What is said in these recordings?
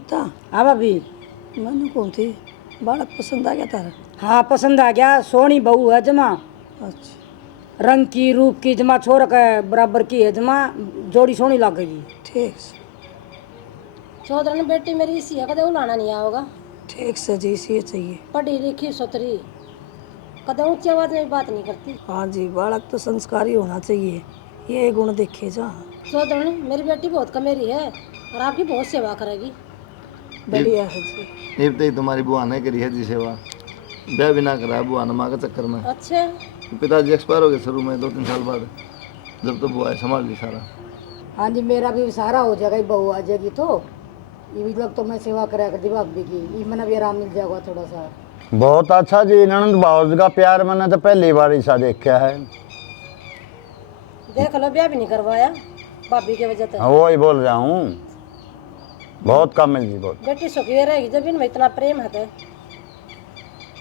सुनीता, हाँ भाभी। मैंने कौन थी बालक पसंद आ गया तारा? हाँ पसंद आ गया, सोनी बहू है जमा, अच्छा रंग की रूप की जमा, छोर के बराबर की है जमा, जोड़ी सोनी लगेगी। ठीक से चौधरी बेटी मेरी इसी है, कदे उलाना नहीं आओगा। ठीक से जी, इसी चाहिए। पढ़ी लिखी सुथरी, कदे ऊंची आवाज में बात नहीं करती। हाँ जी, बालक तो संस्कारी होना चाहिए, ये गुण देखे जा। चौधरी मेरी बेटी बहुत कमेरी है और आपकी बहुत सेवा करेगी। बढ़िया है जी। ये तो तुम्हारी बुआ ने करी है जी सेवा, ब्याह भी ना करा बुआ ने माँ के चक्कर में। अच्छा, पिताजी एक्सपायर हो गए शुरू में 2-3 साल बाद, जब तो बुआ संभाल ली सारा। हाँ जी, मेरा भी सहारा हो जाएगा, बहू आ जाएगी तो ये भी लोग तो मैं सेवा करा कर दी भाभी की, ये मैंने भी आराम मिल जाएगा थोड़ा सा। बहुत अच्छा जी, ननद भाव का प्यार मैंने तो पहली बार ऐसा देखा है। देख लो ब्याह भी नहीं करवाया भाभी की वजह से। हाँ, वो ही बोल रहा हूँ, बहुत कम है जी, बहुत। बेटी सुखी रहेगी जब इनमें इतना प्रेम है तो।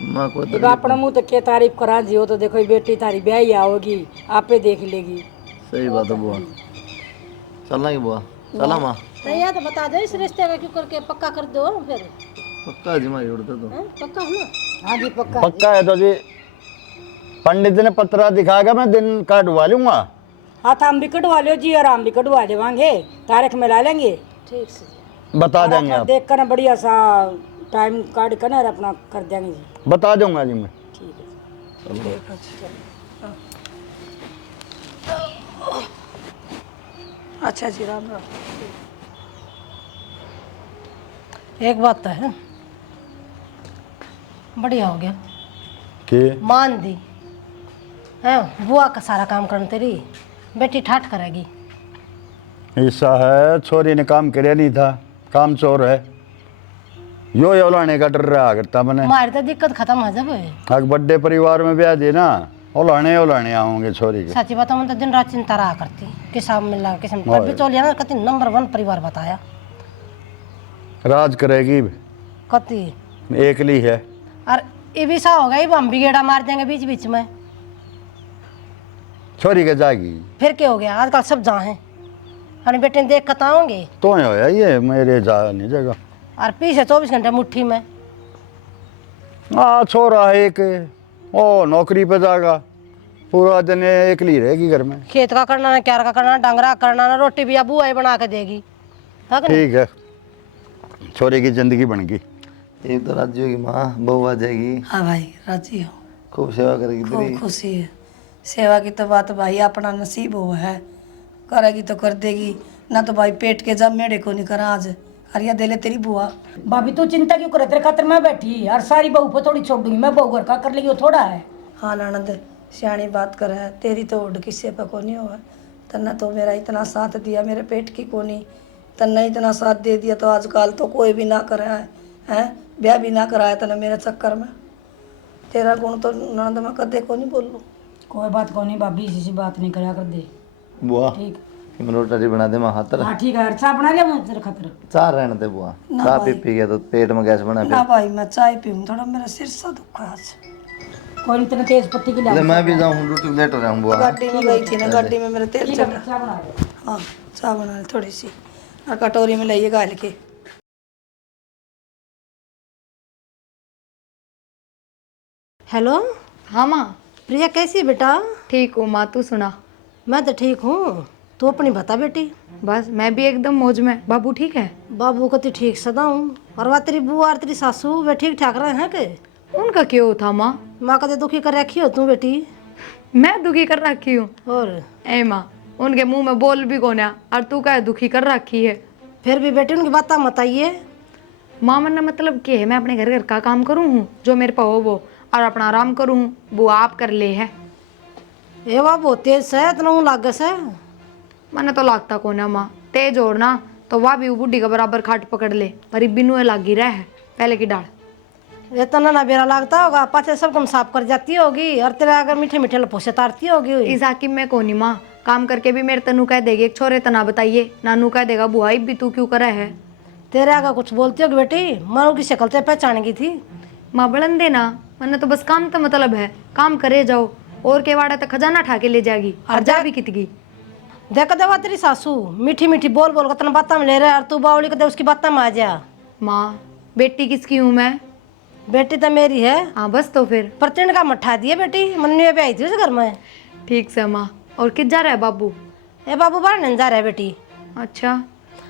माँ को जब अपना मुँह तो क्या तारीफ करा जी, हो तो देखो ये बेटी तारी ब्याह ही आओगी, आपे देख लेगी। सही बात है बुआ, चलना की बुआ, चला माँ। तो यह तो बता दो इस रिश्ते का क्यों करके पक्का कर दो फिर। पक्का जी माँ जोड़ते तो। हैं? पक्का है ना? हाँ जी पक्का। पक्का है तो जी, पंडित ने पत्रा दिखाएगा, मैं दिन काटवा लूंगा। हाँ तो हम भी कटवा लो जी, आराम भी कटवा देवांगे, तारीख में ला लेंगे, ठीक से जी। बता देंगे आप, देख कर बढ़िया सा टाइम काट कर ना अपना कर देंगे जी। बता दूंगा जी मैं। ठीक है। ठीक है जी। अच्छा जी, राम राम। एक बात तो है, बढ़िया हो गया, कि मान दी है बुआ का सारा काम करने तेरी बेटी ठाठ करेगी। ऐसा है, छोरी ने काम करे नहीं था, काम चोर है, यो लाने का डर रहा करता मैंने। हमारी तो दिक्कत खत्म है जब। अगर बड़े परिवार में ब्याह दे ना, ओलाने आओगे छोरी के। सच्ची बात है, तो दिन रात चिंता रहा करती किसान मिला किसान पर भी चोलिया ना कति नंबर 1 परिवार बताया। राज करेगी, कति एकली है। और ये भी सा होगा, ये हम भी गेड़ा मार देंगे बीच बीच में, छोरी के जाएगी फिर क्या हो गया। आजकल सब जहाँ हैं अपने बेटे ने देख कताओगे तो होया ये मेरे जा नहीं जगह। और पीछे 24 घंटे मुट्ठी में। हाँ, छोरा है एक, ओ नौकरी पे जाएगा, पूरा दिन एकली रहेगी घर में। खेत का करना ना, क्यार का करना, डंगरा करना ना, रोटी भी अबू आई बना के देगी। ठीक है, छोरे की जिंदगी बन गई। एक तो राजी होगी माँ, बहू आ जाएगी, हाँ भाई, राजी हो, खूब सेवा करेगी तेरी। खूब खुशी है। सेवा की तो बात भाई अपना नसीब हो है, करेगी तो कर देगी, ना तो भाई पेट के जब मेरे को नहीं करा आज। अरिया दे ले तेरी बुआ। भाभी तू चिंता क्यों करे, तेरे खातर मैं बैठी और सारी बहू पे थोड़ी छोड़ दूंगी, मैं बहू घर का कर लेगी, वो थोड़ा है। हाँ ननद, सियाणी बात कर है, तेरी तो उड़ किस्से पे को नहीं हुआ। तन्ना तो मेरा इतना साथ दिया, मेरे पेट की कोनी, तन्ना इतना साथ दे दिया, तो आजकल तो कोई भी ना कराया है, ब्याह भी ना कराया तने मेरे चक्कर में। तेरा गुण तो ननद मैं कदे को नहीं बोलूँ। कोई बात को नहीं भाभी, इसी से बात नहीं करा कर दे। बुआ ठीक, रोटी बना दे माँ हाथ। हाँ ठीक है, चाय बना लिया मैं तेरे खातर। चाह रहने दे बुआ, ना चाह भाई। पी गया तो पेट में गैस बना ना भाई, मैं चाय पीऊँ, थोड़ा मेरा सिर सा दुख है आज। कोई नहीं, तेरे तेज पत्ती की ले ला। मैं भी जाऊँ, रोटी लेट हो जाऊँ बुआ। गाड़ी में गई थी ना, गाड़ी में मेरा तेल ठीक है, चला। चाय बना दे। हाँ, चाय बना ली थोड़ी सी, और कटोरी में लाइए गाल के। हेलो, हाँ माँ, प्रिया कैसी बेटा? ठीक हूँ माँ, तू सुना। मैं तो ठीक हूँ, तू अपनी बता बेटी। बस मैं भी एकदम मौज में। बाबू ठीक है? बाबू को तो ठीक सदा हूँ, और वह तेरी बुआ और तेरी सासू वे ठीक ठाक रहे हैं के? उनका क्यों था माँ? माँ कदे दुखी कर रखी हो तू बेटी? मैं दुखी कर रखी हूँ? और ए माँ, उनके मुंह में बोल भी कौन है, और तू क्या दुखी कर रखी है? फिर भी बेटी उनकी बात मत आइए। माँ मन मतलब क्या है, मैं अपने घर घर का काम करूँ हूँ जो मेरे पे हो वो, और अपना आराम करूँ, वो आप कर ले है। ये वाह बहुत तेज से इतना ऊँ लाग से। मैंने तो लागता कौन है माँ, तेज और ना तो वह भी बुढ़ी का बराबर खाट पकड़ ले, पर बिनू लागी रह है पहले की डाल। इतना ना बेरा लगता होगा, पाछे सब कम साफ कर जाती होगी, और तेरा अगर मीठे मीठे लपोसे तारती होगी। इस हाकिम में कौन माँ, काम करके भी मेरे तनु कह देगी एक छोरे तना बताइए, नानू कह देगा बुआई भी तू क्यों करे है। तेरे आगे कुछ बोलती होगी बेटी, मैं की शक्ल से पहचान गई थी। माँ बड़न देना, मैंने तो बस काम तो मतलब है, काम करे जाओ, और के वाड़ा तक खजाना ठा के ले जाएगी, और जा भी कितगी। देख देवा तेरी सासू मीठी मीठी बोल बोल कतना बात में ले रहा है, और तू बावली कदे उसकी बात में आ जा। माँ बेटी किसकी हूँ मैं? बेटी तो मेरी है, हाँ बस तो फिर पर तिन का मठा दिए बेटी, मन्नू पे आई थी उस घर में। ठीक से माँ। और किस जा रहा है बाबू? ए बाबू बाहर नहीं जा रहा है बेटी। अच्छा,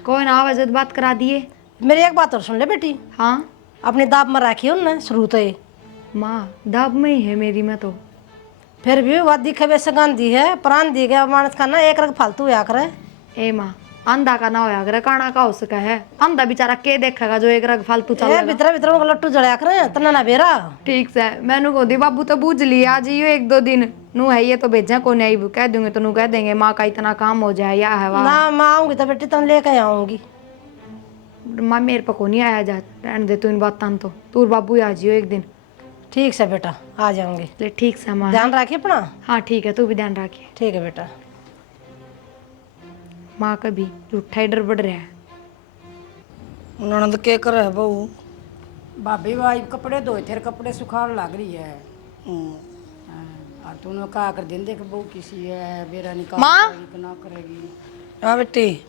कौन आवाज बात करा दिए? मेरी एक बात और सुन ले बेटी, हाँ अपनी दाब में राखी उनने शुरू तो ही। माँ दाब में ही है मेरी, मैं तो। फिर भी वह दिखे वैसे गांधी है, प्राण दी गया मानस का ना एक रंग फालतू हुआ करे। ए माँ अंधा का ना होया करे, काना का हो सका है? अंधा बेचारा के देखेगा जो एक रग फालतू चल ए भीतर भीतर उनको लट्टू जड़या करे तना ना बेरा। ठीक से मैनू को दी बाबू तो बूझ लिया, आज यो 1-2 दिन नू है ये तो भेजा को नहीं कह दूंगे तो नू कह देंगे माँ का इतना काम हो जाए या है वाह। ना मैं आऊंगी तो बेटी तुम लेके आऊंगी। माँ मेरे पे को नहीं आया जा, रहने दे तू इन बातों तो, तू और बाबू ही आ जियो एक दिन। ठीक से बेटा आ जाऊंगी। ले ठीक से माँ। ध्यान रखिए अपना। हाँ ठीक है, तू भी ध्यान रखिए। ठीक है बेटा। माँ का भी झूठा ही डर बढ़ रहा है। ननद के करे है बहू? भाभी भाई कपड़े धोए थे, कपड़े सुखाड़ लग रही है। और तूने कहा कर दिन देख बहू किसी है बेरा निकाल माँ? ना करेगी। हाँ बेटी।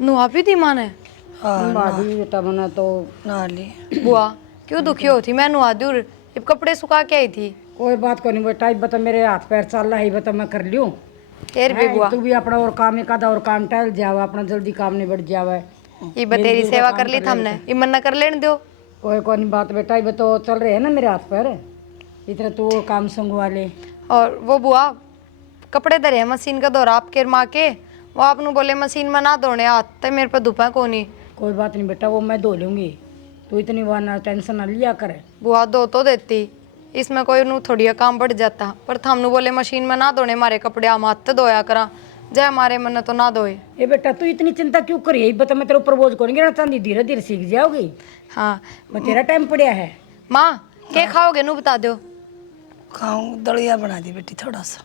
नू आप ही थी माँ ने? हाँ भाभी बेटा बना तो ना ली। बुआ क्यों दुखी होती? मैं नुआ दूर अब कपड़े सुखा के आई थी। कोई बात को नहीं बेटा, बता मेरे हाथ पैर चल रहा है, बता मैं कर लियो। फिर भी बुआ तू भी अपना और काम एक आधा और काम टहल जावा, अपना जल्दी काम निबट जावे। ये बतेरी सेवा कर ली हमने, ये मन्ना कर लेने दो। कोई कोई नहीं बात बेटा, ये तो चल रहे है ना मेरे हाथ पैर, इतना तू और काम संगवा ले। और वो बुआ कपड़े धरे हैं मशीन का दौरा आपके माँ के, वो आपने बोले मशीन में ना धोने हाथ तो मेरे पे धुपा को नहीं। कोई बात नहीं बेटा, वो मैं धो लूंगी, तू इतनी बार ना टेंशन ना लिया करे। बुआ धो तो देती, इसमें कोई नू थोड़ी काम बढ़ जाता, पर हमने बोले मशीन में ना धोने हमारे कपड़े, हम हाथ धोया करा, जय हमारे मन तो ना धोए। ये बेटा तू इतनी चिंता क्यों करी है, बता मैं तेरे ऊपर बोझ करूंगी ना, चांदी धीरे धीरे सीख जाओगी। हाँ मैं तेरा टाइम पड़िया है। माँ क्या खाओगे नू बता दो। खाऊं दलिया बना दी बेटी थोड़ा सा।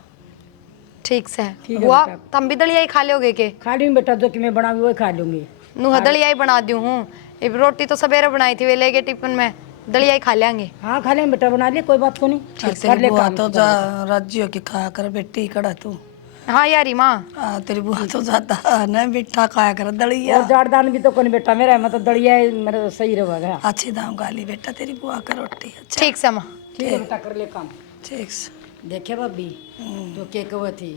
ठीक से बुआ तुम भी दलिया ही खा लोगे के? खा लूंगी बेटा, जो कि मैं बनाऊंगी वही खा लूंगी। नू दलिया ही बना दी हूँ, अब रोटी तो सवेरे बनाई थी वे लेके टिफिन में, दलिया ही खा लेंगे। हाँ खा लेंगे बेटा, बना ले कोई बात को नहीं। तेरी बुआ तो जा राज्यों की खाया कर बेटी कड़ा तू। हाँ यारी माँ। तेरी बुआ तो जाता ना मीठा खाया कर दलिया। और जाड़दान भी तो कोई नहीं बेटा, मेरा मतलब दलिया मेरा सही रहेगा। अच्छी दाम गाली बेटा तेरी बुआ का रोटी। अच्छा ठीक से माँ। ठीक है बेटा, कर ले काम। ठीक से। देखे भाभी जो के कव थी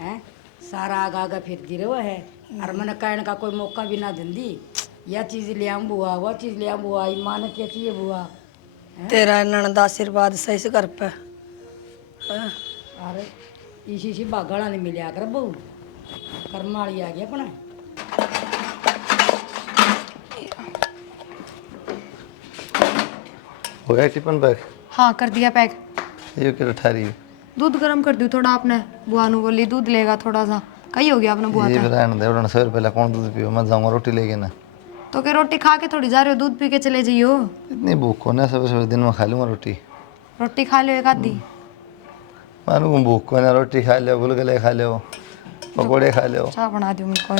हैं, सारा आगा आगा फिरती रहो है, और मैंने कहने का कोई मौका भी ना दी, यह चीज़ ले आऊँ बुआ, वह चीज़ ले आऊँ बुआ, माँ ने क्या चाहिए बुआ। तेरा ननद आशीर्वाद सही से कर पे। अरे इसी बागड़ा ने मिलिया कर बहू, कर्म वाली आ गया अपना। हो गया टिफिन पैक? हाँ कर दिया पैक। ये क्या ठा रही है? दूध गर्म कर दियो थोड़ा, आपने बुआ नु बोली दूध लेगा थोड़ा सा, कही हो गया आपने बुआ ये का। रहने दे, उन्होंने सबसे पहले कौन दूध पियो, मैं जाऊंगा रोटी लेके ना। तो क्या रोटी खा के थोड़ी जा रहे हो, दूध पी के चले जाइयो। इतनी भूख को ना, सुबह सुबह दिन में खा लूंगा रोटी। रोटी खा लो एक आधी। मानो को भूख को ना, रोटी खा लो, गुलगुले खा लो, पकौड़े खा लो। चाय बना दियो मुझको।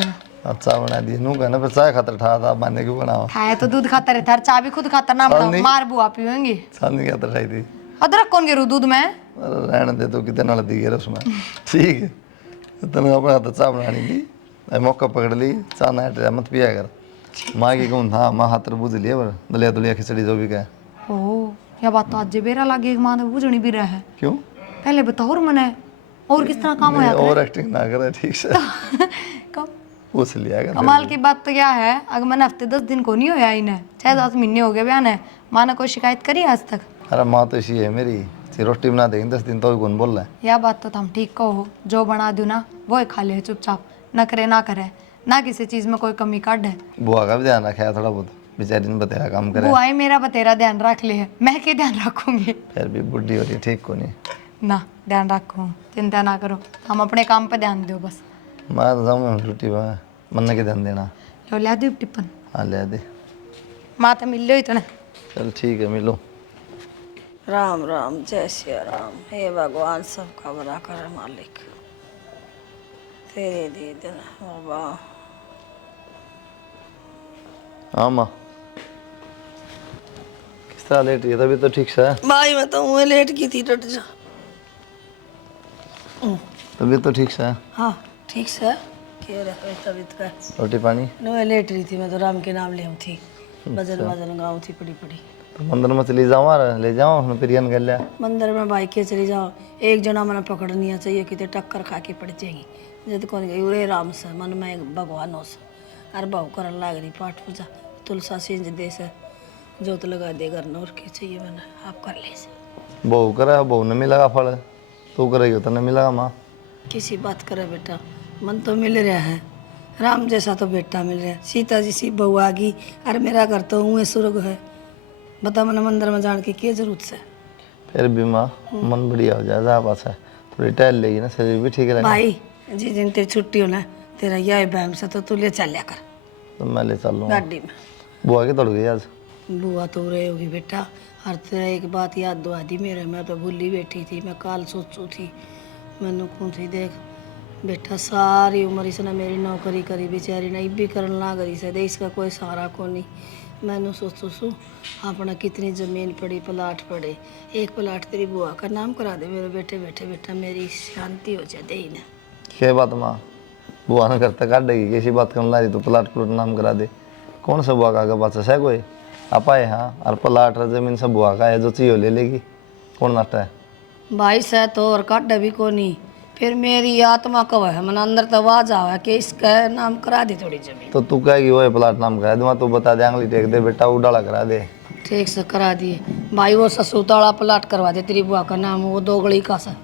अच्छा बना दी नू कहना, फिर चाय खातर ठा था बांधने क्यों बनाओ? खाया तो दूध खाता रहता है, चाय भी खुद खाता ना बनाओ, मार बुआ पियोगी। सामने क्या तर खाई थी? अदरक कौन गिरू दूध में? अरे रहने दे, तो कितने नाल दी गया उसमें। ठीक है, तने अपने हाथ चाय बनानी थी, मौका पकड़ ली, चाय ना मत पिया कर। माँ की कौन था, माँ हाथ बूझ लिया, पर दलिया दुलिया खिचड़ी जो भी कहे। ओह यह बात तो आज बेरा लगी, एक माँ बूझनी भी रहा है। क्यों? पहले बताओ और मने और किस तरह काम होया और एक्टिंग ना करे, ठीक से कब पूछ लिया कर। कमाल की बात तो क्या है, अगर मैंने हफ्ते 10 दिन को नहीं होया इन्हें, 6-7 महीने हो गए बयान है, माँ ने कोई शिकायत करी आज तक? अरे माँ तो ऐसी है मेरी, रोटी बना देंगे 10 दिन तो भी कौन बोल रहा है? यह बात तो तुम ठीक कहो, जो बना दूँ ना वो ही खा ले चुपचाप, न करे ना करे, ना किसी चीज़ में कोई कमी काट है। बुआ का भी ध्यान रखा है थोड़ा बहुत, बेचारी ने बतेरा काम करे। बुआई मेरा बतेरा ध्यान रख ले है, मैं क्या ध्यान रखूंगी? फिर भी बुढ़ी हो रही, ठीक को नहीं। ना ध्यान रखूँ, चिंता ना करो, हम अपने काम पे ध्यान दो बस। मैं तो जाऊँ रोटी में, मन के ध्यान देना। लो लिया दो टिप्पन, हाँ ले दे। माँ तो मिल लो इतना। चल ठीक है, मिलो। राम राम, जय श्री राम। हे भगवान सबका भला करे मालिक, तेरे दे देना बाबा। हाँ माँ, किस तरह लेट गई? तभी तो ठीक से है। भाई मैं तो मुँह लेट की थी, डट जा। तभी तो ठीक से है। हाँ ठीक से। क्या रहा तबीयत का रोटी पानी नो लेट रही थी मैं तो राम के नाम ले थी भजन वजन गाँव थी पड़ी पड़ी तो मंदिर में चली जाऊँ यार ले जाऊँ उसने प्रियन कर लिया मंदिर में बाइक के चली जाओ एक जना मैंने पकड़नी चाहिए कि टक्कर खा के पड़ जाएगी जब कौन गई उरे राम से मन में भगवान हो से अरे बहु कर लाग रही पाठ पूजा तुलसा सिंज दे से जोत लगा दे घर और के चाहिए मैंने आप कर ले से बहू करे बहू ने मिलेगा फल तू करेगी तो नहीं मिलेगा माँ किसी बात करे बेटा मन तो मिल रहा है राम जैसा तो बेटा मिल रहा है सीता जी सी बहू आ गई अरे मेरा घर तो हुए स्वर्ग है बता मैंने मंदिर में जान की क्या जरूरत है फिर भी माँ मन बढ़िया हो जाए जा पास है थोड़ी टहल लेगी ना शरीर भी ठीक रहेगा भाई जिस दिन तेरी छुट्टी हो ना तेरा यह बहम से तो तू ले चलिया कर तो मैं ले चल लूँगा गाड़ी में बुआ की तोड़ गई आज बुआ तो रही होगी बेटा हर तेरा एक बात याद दुआ दी मेरे मैं तो भूली बैठी थी मैं काल सोचू थी मैनू कौन थी देख बेटा सारी उम्र इसने मेरी नौकरी करी बेचारी ने भी करन ला करी से दे इसका कोई सहारा को नहीं मैनू सोचू सू अपना कितनी ज़मीन पड़ी प्लाट पड़े एक प्लाट तेरी बुआ का नाम करा दे मेरे बेटे बैठे बेटा मेरी शांति हो जाए दे ही ना क्या बात माँ बुआ ने करते काट देगी किसी बात करने ला रही तो प्लाट प्लूट नाम करा दे कौन सा बुआ का आगे पास है कोई आप आए हाँ और प्लाट जमीन सब बुआ का है जो चाहिए ले लेगी कौन नाटा है भाई से तो और काट भी को नहीं फिर मेरी आत्मा कब है मन अंदर तो आवाज आवा कि इसका नाम करा दे थोड़ी जमीन तो तू कहेगी वो प्लाट नाम करा दूंगा तू बता दे आंगली टेक दे बेटा उडाला करा दे ठीक से करा दिए भाई वो ससुताला प्लाट करवा दे तेरी बुआ का नाम वो दो गली का सा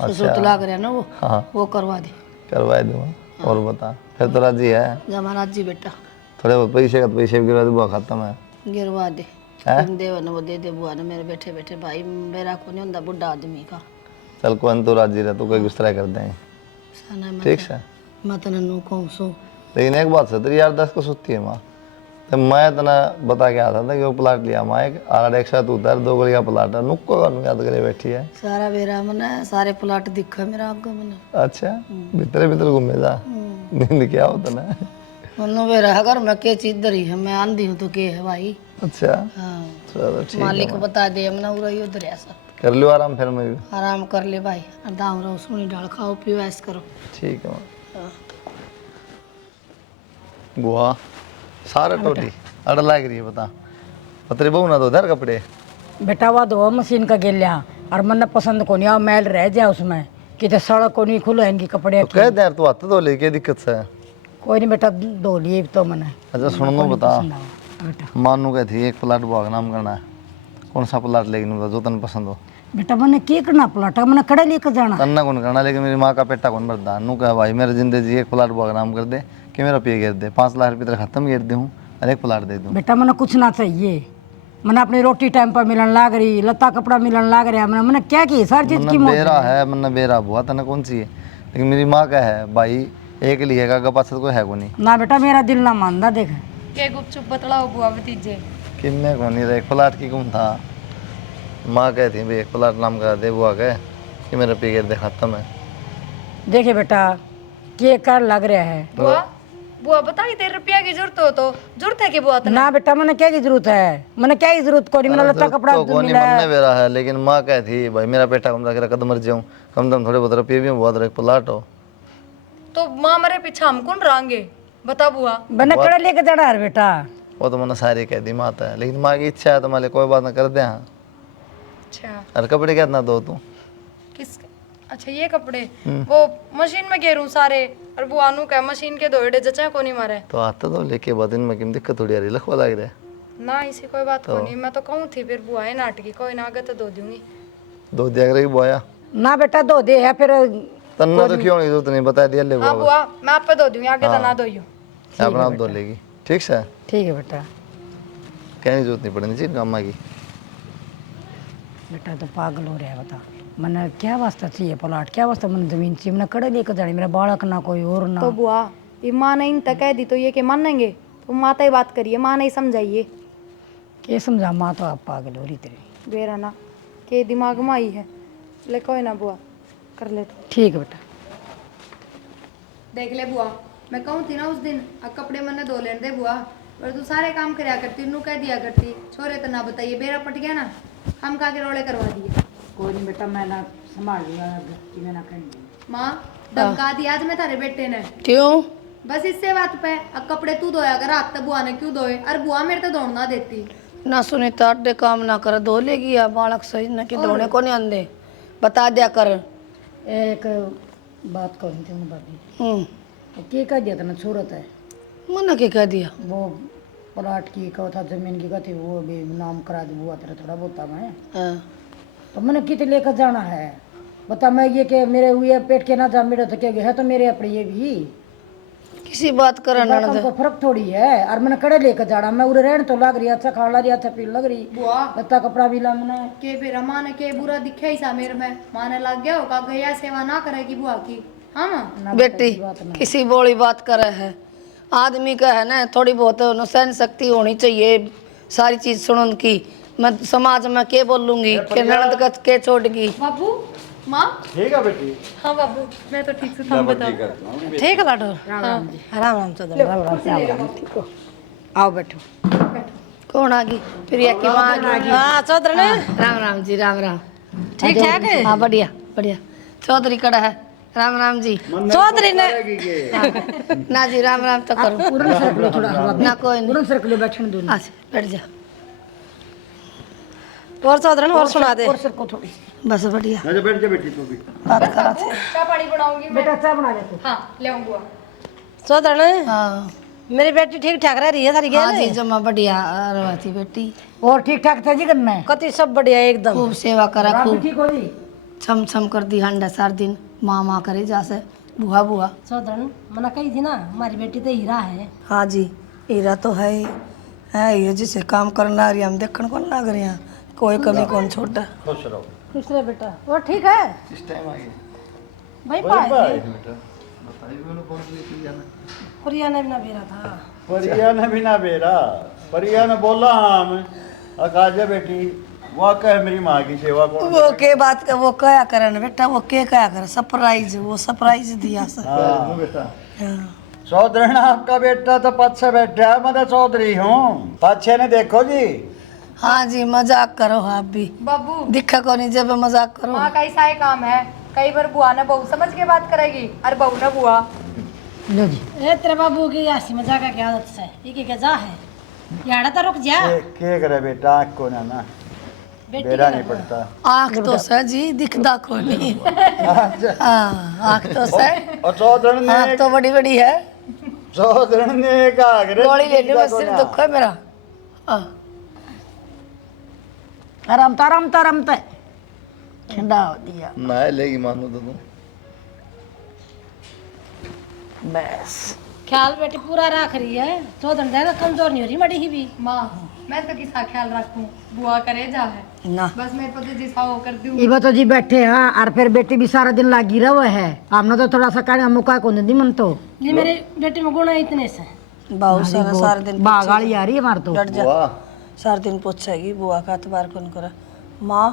ससुत लाग रहा ना वो हाँ वो करवा दे करवा दूंगा और बता फिर तो राजी है जमाना जी बेटा थोड़े बहुत पैसे का तो पैसे भी गिरवा दे बुआ खत्म है गिरवा दे हैं? तुम देव न वो दे दे बुआ ने मेरे बैठे बैठे भाई मेरा को नहीं होता बुढ़ा आदमी का चल कोई तो राजी रहे तू कोई गुस्सा कर देंगे सना ठीक है मैं तनु कहूँ सो लेकिन एक बात है तेरी यार 10 को सुती है माँ तो मैं तना बता के आता था कि वो प्लाट लिया माँ एक साथ उतर 2 गली का प्लाट है नुक्को का याद करे बैठी है सारा मेरा मन है सारे प्लाट दिखा मेरा आगे मन अच्छा भीतर भीतर घूमे जा नींद क्या होता ना मनु मेरा अगर मैं क्या चीज दरी है मैं आंधी हूँ तो क्या है भाई अच्छा हाँ चलो ठीक मालिक बता दे हमने उड़ाई उधर ऐसा कर लियो आराम फिर मैं भी आराम कर ले भाई दाम रहो सुनी डाल खाओ पियो ऐस करो ठीक है माँ हाँ। बुआ सारे टोटी अड़ लाग रही है बता पतरे बहु ना दो धर कपड़े बेटा वो दो मशीन का गेल लिया और मन पसंद को नहीं आओ मैल रह जाए उसमें कि तो सड़क को नहीं खुलो इनकी कपड़े तो कह दे यार तू हाथ धो ले क्या दिक्कत से कोई नहीं बेटा धो लिए तो मैंने अच्छा सुन लो बता बेटा मानू कह थी एक प्लाट बुआ का नाम करना है कौन सा प्लाट लेकिन बता जो तन पसंद हो बेटा मैंने के करना पलाटा मैंने कड़े लेकर जाना तन्ना कौन करना लेकिन मेरी माँ का पेटा कौन भरदा नू कह भाई मेरे जिंदगी एक प्लाट बुआ का नाम कर दे कि मेरा पे गिर दे 5 लाख रुपये तेरा खत्म गिर दे हूँ और एक प्लाट दे दूँ बेटा मैंने कुछ ना चाहिए मैंने अपनी रोटी टाइम पर मिलन लाग रही लता कपड़ा मिलन लाग रहा मैंने क्या की हर चीज की मन्ना बेरा है मन्ना बेरा बुआ तना कौन सी है लेकिन मेरी माँ का है भाई एक लिएगा का पास कोई है को नहीं ना बेटा मेरा दिल ना मानता देख के गुपचुप बतलाओ बुआ भतीजे किन्ने को नहीं एक प्लाट की कौन था माँ कहती भाई एक प्लाट नाम करा दे बुआ कह कि मेरा पे गिर दे खत्म है देखे बेटा के कर लग रहा है बुआ बुआ बता कि 13 रुपया की जरूरत हो तो जरूरत है कि बुआ तो ना बेटा मैंने क्या की जरूरत है मैंने क्या की जरूरत को नहीं मैंने लता कपड़ा तो कौन मिला मन में बेरा है लेकिन माँ कहती भाई मेरा पेटा कम रख कदम मर जाऊँ कम दम थोड़े बहुत रुपये भी बहुत एक प्लाट हो तो माँ मरे पीछे हम कौन रहेंगे बता बुआ मैंने कड़े लेके जाना है बेटा वो तो मैंने सारी कह दी माता है लेकिन माँ की इच्छा है तो माले कोई बात ना कर दे हाँ अच्छा और कपड़े क्या इतना दो तू किस अच्छा ये कपड़े वो मशीन में घेरूं सारे और बुआ नु क्या मशीन के दोड़े जचा को नहीं मारे तो आता तो लेके बाद इनमें किम दिक्कत थोड़ी आ रही लखवा लग रहा है ना इसी कोई बात को नहीं मैं तो कहूँ थी फिर बुआ है नाटकी कोई ना आगे तो दो दूंगी 2 दिया करेगी बुआया ना बेटा दो दे है फिर तन्ना तो क्यों नहीं जरूरत नहीं बता दिया ले हाँ बुआ बुआ मैं आप पे दो दूंगी आगे तो ना दो अपना आप दो लेगी ठीक से ठीक है बेटा कहने की जरूरत नहीं पड़नी चाहिए अम्मा की बेटा तो पागल हो रहा है बता मैंने क्या वास्ता चाहिए प्लाट क्या वास्ता मैंने जमीन चाहिए मैंने कड़े लेकर जानी मेरा बालक ना कोई और ना तो बुआ ये माँ ने इन तक कह दी तो ये कि मानेंगे तो माता ही बात करिए माँ नहीं समझाइए क्या समझा माँ तो आप पागल हो रही तेरी बेरा ना के दिमाग में आई है ले कोई ना बुआ कर ले तो ठीक है बेटा देख ले बुआ मैं कहूँ थी ना उस दिन कपड़े मैंने धो लेने दे बुआ पर तू सारे काम करया करती नू कह दिया करती छोरे तो ना बताइए बेरा पट गया ना हम का के रोले करवा दिए कोई नहीं बेटा मैं ना संभाल लूंगा मैं ना करेंगे माँ धमका दिया आज मैं थारे बेटे ने। क्यों? बस इससे बात पे अब कपड़े तू धोया कर, हाथ बुआ ने क्यों धोए? अरे बुआ मेरे तो दौड़ना देती। ना सुनी तो अड्डे काम ना कर, धो लेगी या बालक सही ना कि धोने को नहीं आंदे, बता दिया कर। एक बात कहनी थी भाभी, के कह दिया था ना सूरत है मना के कह दिया? वो प्लाट की कहो था, जमीन की कथी, वो भी नाम करा दी बुआ तेरा थोड़ा बहुत था मैं। हाँ। तो मैंने कितने लेकर जाना है बता, मैं ये के मेरे हुए पेट के ना जा मेरे तो क्या है तो मेरे अपने ये भी किसी बात कर को फर्क थोड़ी है। और मैंने कड़े लेकर जाना, मैं उरे रहने तो लग रही, अच्छा खाना रही, अच्छा पीने लग रही, बुआ लत्ता कपड़ा भी ला मैंने के फिर माने के बुरा दिखे ही सा मेरे में, माने लग गया होगा गया सेवा ना करेगी बुआ की। हाँ माँ बेटी किसी बोली बात करे है, आदमी का है ना थोड़ी बहुत सहन शक्ति होनी चाहिए, सारी चीज सुन की। मैं समाज में के बोलूंगी के ननद का के छोड़गी। बाबू माँ। ठीक है बेटी। हाँ बाबू मैं तो ठीक से तुम बताओ। ठीक है लाडो। राम राम चौधरी, राम राम ठीक हो। आओ बैठो। कौन आ गई? प्रिया की माँ आ गई। हाँ चौधरी ने राम राम जी, राम राम। ठीक ठाक है? हाँ बढ़िया बढ़िया। चौधरी कड़ा है। राम राम जी। चौधरी ने ना जी राम राम तो करो ना, कोई नहीं। सर के बैठने दो अच्छा बैठ जा। और चौधरी ने और सुना दे। और सर को थोड़ी बस बढ़िया अच्छा बैठ जा बेटी, तू भी बात करा थे। चाय पानी बनाऊंगी मैं। बेटा चाय बना दे तू। हाँ ले आऊँ बुआ। चौधरी ने हाँ मेरी बेटी ठीक ठाक रह रही है सारी हाँ जी गेल जमा बढ़िया रहती बेटी, और ठीक ठाक था जी करना है? कति सब बढ़िया एकदम। खूब सेवा करा, आप भी खूब ठीक हो जी? छम छम कर दी हंडा सार दिन, माँ माँ करे जासे बुआ बुआ। चौधरी मना कही थी ना हमारी बेटी तो हीरा है। हाँ जी हीरा तो है ही है, ये जिसे काम करना रही हम देखने को लग रहे हैं, कोई कमी कौन छोटा। खुश रहो। खुश रहे बेटा। वो ठीक है इस टाइम आ गए भाई भाई पाए बेटा, बताइए मैंने कौन सी चीज जाना। प्रिया ने भी ना बेरा था। परिया ने भी ना बेरा, परिया ने बोला हम अकाजा बेटी वो कह मेरी माँ की सेवा कौन वो के बात का वो क्या करे ना बेटा, वो के क्या करे, सरप्राइज, वो सरप्राइज दिया सर। हाँ बेटा हाँ। चौधरी आपका बेटा तो पीछे बैठा है, मैं तो चौधरी हूँ, पीछे ने देखो जी। हाँ जी मजाक करो आप भी, बाबू दिखा को नहीं जब मजाक करो। माँ का ऐसा ही काम है, कई बार बुआ ने बहू समझ के बात करेगी और बहू ने बुआ। लो जी। ए तेरे बाबू की ऐसी मजाक की आदत से ये क्या जा है याड़ा तो रुक जा। के करे बेटा, आँख को ना बेटी बेरा नहीं पड़ता। आँख तो सह जी दिखदा को नहीं। हाँ आँख तो सह, और चौधरी आँख ने तो बड़ी बड़ी है। चौधरी ने कहा गोली ले लो, सिर दुख है मेरा। हाँ। रमता ठंडा हो दिया ना लेगी मानो तो तुम। बस। ख्याल बेटी पूरा रख रही है। चौधरी ज्यादा कमजोर नहीं हो रही मड़ी ही भी। माँ मैं तो किसा ख्याल रखूं, बुआ करे जा है ना बस मेरे को तो जिसा वो कर दूँ। इबा तो जी बैठे हैं और फिर बेटी भी सारा दिन लागी रहा है, हमने तो थोड़ा सा कहने मौका को नहीं दी मन तो। ये मेरी बेटी में गुण है इतने से। बहुत सारा सारा दिन बागाड़ी आ रही है हमारे तो। डट जा, वाह सारा दिन पूछेगी बुआ का एतबार कौन करे। माँ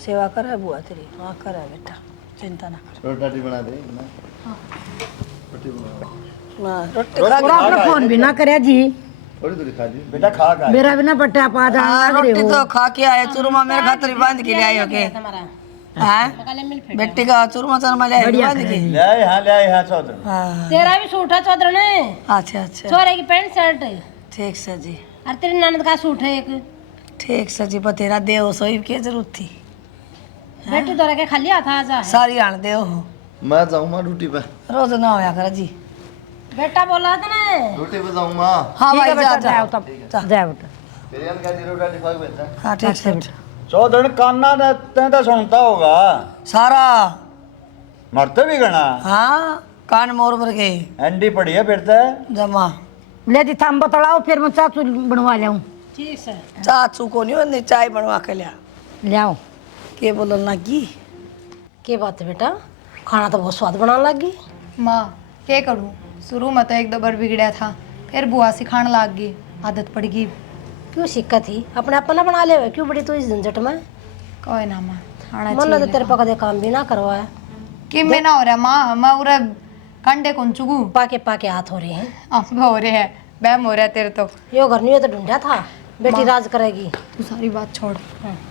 सेवा करे बुआ तेरी, हाँ करे बेटा चिंता ना कर। रोटी बना दे ना, रोटी बना हाँ, रोटी और आपने फोन भी ना करे जी, थोड़ी थोड़ी खा ली बेटा खा गया मेरा भी ना पट्टा पा जा। हाँ, रोटी तो खा के आए, चूरमा मेरे खातिर बांध के ले आए हो के। हमारा हाँ बेटी का चूरमा चूरमा ले आए बांध के। ले आए हाँ चौधरी। हाँ तेरा भी सूट है चौधरी ने, अच्छा अच्छा छोरे की पैंट शर्ट है ठीक से जी, और तेरी ननद का सूट है एक। ठीक से जी, बतेरा देव सोई की जरूरत थी, बेटी तो रखे खाली हाथ आ जा। सारी आन देव हो, मैं जाऊँ माँ ड्यूटी पे, रोज ना होया कर जी। बेटा बोला था ना। ड्यूटी पे जाऊँ माँ। हाँ भाई जा जा जाओ तब जा। जाओ बेटा। बिरयान का जीरो डाली फाग बेटा। हाँ ठीक से बेटा। चौधरी कान्ना ने तैं तो सुनता होगा, सारा मरते भी गना हाँ कान मोर भर के एंडी पड़ी है फिर तो। जमा ले दी थाम बतलाओ फिर मैं चाचू बनवा लाऊं। ठीक है चाचू को नहीं बंदी चाय बनवा के लिया ले आओ। के बोलन लगी। के बात है बेटा, खाना तो बहुत स्वाद बनाने लगी। माँ क्या करूँ, शुरू में तो एक दो बार बिगड़ा था, फिर बुआ सिखाने लग गई, आदत पड़ गई। क्यों सिक्का थी अपने अपना बना ले, क्यों बड़ी तू इस झंझट में। कोई ना माँ आना मन चाहिए। तो तेरे पकड़े काम भी ना करवाया, कि मैं ना हो रहा माँ, मैं उरे कंडे कौन चुगू पाके हाथ हो रहे हैं। अब हो रहे हैं, बैम हो रहा है तेरे तो। यो घर नहीं हो तो ढूंढा था, बेटी राज करेगी। तू सारी बात छोड़,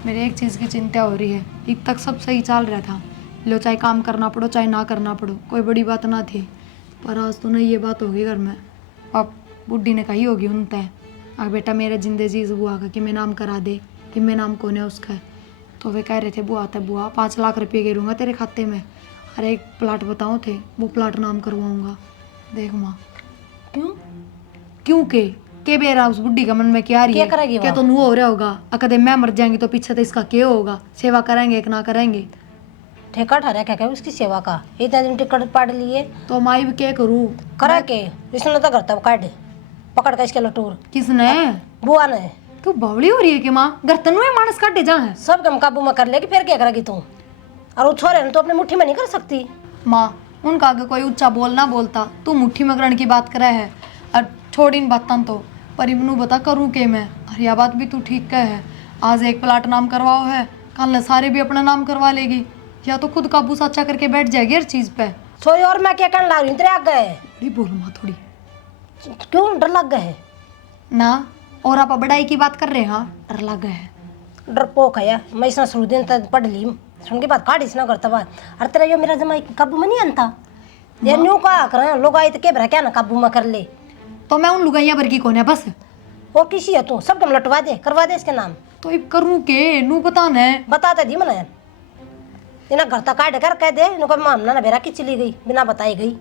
मेरी एक चीज़ की चिंता हो रही है। एक तक सब सही चल रहा था, लो चाहे काम करना पड़ो चाहे ना करना पड़ो, कोई बड़ी बात ना थी। पर आज तो नहीं ये बात होगी घर में। अब बुढ़ी ने कही होगी उन तय अब बेटा मेरे जिंदे जीज बुआ का कि मैं नाम करा दे, कि मैं नाम कौन है उसका। तो वे कह रहे थे बुआ तो बुआ 5 लाख रुपये गिरूंगा तेरे खाते में, अरे एक प्लाट बताओ थे, वो प्लाट नाम करवाऊंगा। देख माँ क्यों? क्यों के बेरा उस बुढ़ी का मन में क्या रही क्या है? करेगी क्या वो? तो नू हो रहा होगा, अकदे मैं मर जाएंगी तो पीछे तो इसका क्या होगा, सेवा करेंगे कि ना करेंगे। ठेका ठहरा क्या क्या उसकी सेवा का, इतने दिन टिकट पाड़ लिए तो माई भी क्या करूँ? करा के इसने तो करता काट पकड़ का इसके लटूर किसने? बुआ ने। तू बावली हो रही है कि माँ, घर तनु है मानस काटे जा है। सब कम काबू में कर लेगी, फिर क्या करेगी तू? और वो छोरे ने तो अपने मुट्ठी में नहीं कर सकती। माँ उनका आगे कोई ऊंचा बोल ना बोलता, तू मुट्ठी में ग्रहण की बात करे है और छोड़ इन बातों तो। पर इबनू बता करूँ के मैं, और यह बात भी तू ठीक कह है, आज एक प्लाट नाम करवाओ है, कल न सारे भी अपना नाम करवा लेगी, या तो खुद काबू साचा करके बैठ जाएगी हर चीज पे। सोई और मैं क्या करने लग रही हूँ तेरे आगे? थोड़ी बोल माँ थोड़ी क्यों डर लग गए ना, और आप बड़ाई की बात कर रहे हैं? हाँ डर लग गया है। डरपोक है मैं इसना शुरू दिन तक पढ़ ली सुन के बात काट इसना करता बात। अरे तेरा यो मेरा जमाई काबू में नहीं आनता ये न्यू का कर लोग आए तो के भरा क्या ना काबू में कर ले। तो मैं उन लुगाइया भर की कौन है बस? वो किसी है तू सब कम लटवा दे करवा दे इसके नाम। तो अब करूँ के नू बता न बताते दी मैंने इना घर तक काट कर कह दे इनको मामला ना बेरा की चली गई बिना बताई गई।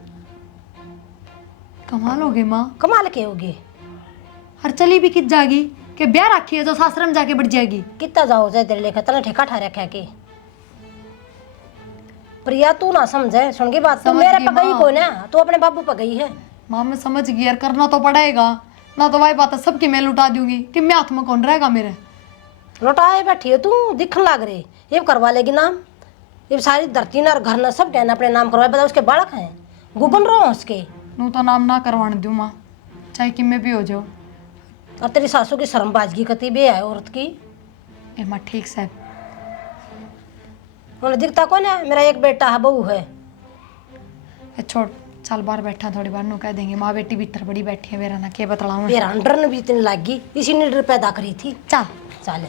कमाल हो गए माँ। कमाल के होगी? हर चली भी कित जाएगी कि ब्याह रखी है तो सासरम जाके बढ़ जाएगी। कितना जाओ जाए तेरे लेकर तना ठेका ठा रखा के प्रिया तू ना समझे सुन की बात। तू समझ मेरे गई पे गई माँ। को ना तू अपने बाबू पे गई है। माँ मैं समझ गई यार, करना तो पड़ेगा ना, तो वही बात है सबकी मैं लुटा दूंगी कि मैं हाथ में कौन रहेगा मेरे। लौटाए बैठी है तू दिखने लग रही ये करवा लेगी नाम। ये सारी धरती ना और घर ना सब कहना अपने नाम करवाए। बता उसके बालक हैं गुगन रो उसके नू तो नाम ना करवाने दूँ माँ, चाहे कि मैं भी हो जाऊँ। और तेरी सासू की शर्मबाजगी कती भी है औरत की। ए माँ ठीक से उन्हें दिखता कौन है? मेरा एक बेटा है बहू है। ए छोड़ चल बाहर बैठा थोड़ी बार नू कह देंगे माँ बेटी भीतर बड़ी बैठी है मेरा ना के बतलाऊँ। मेरा अंडर ने भी इतनी लागी इसी ने डर पैदा करी थी। चल चल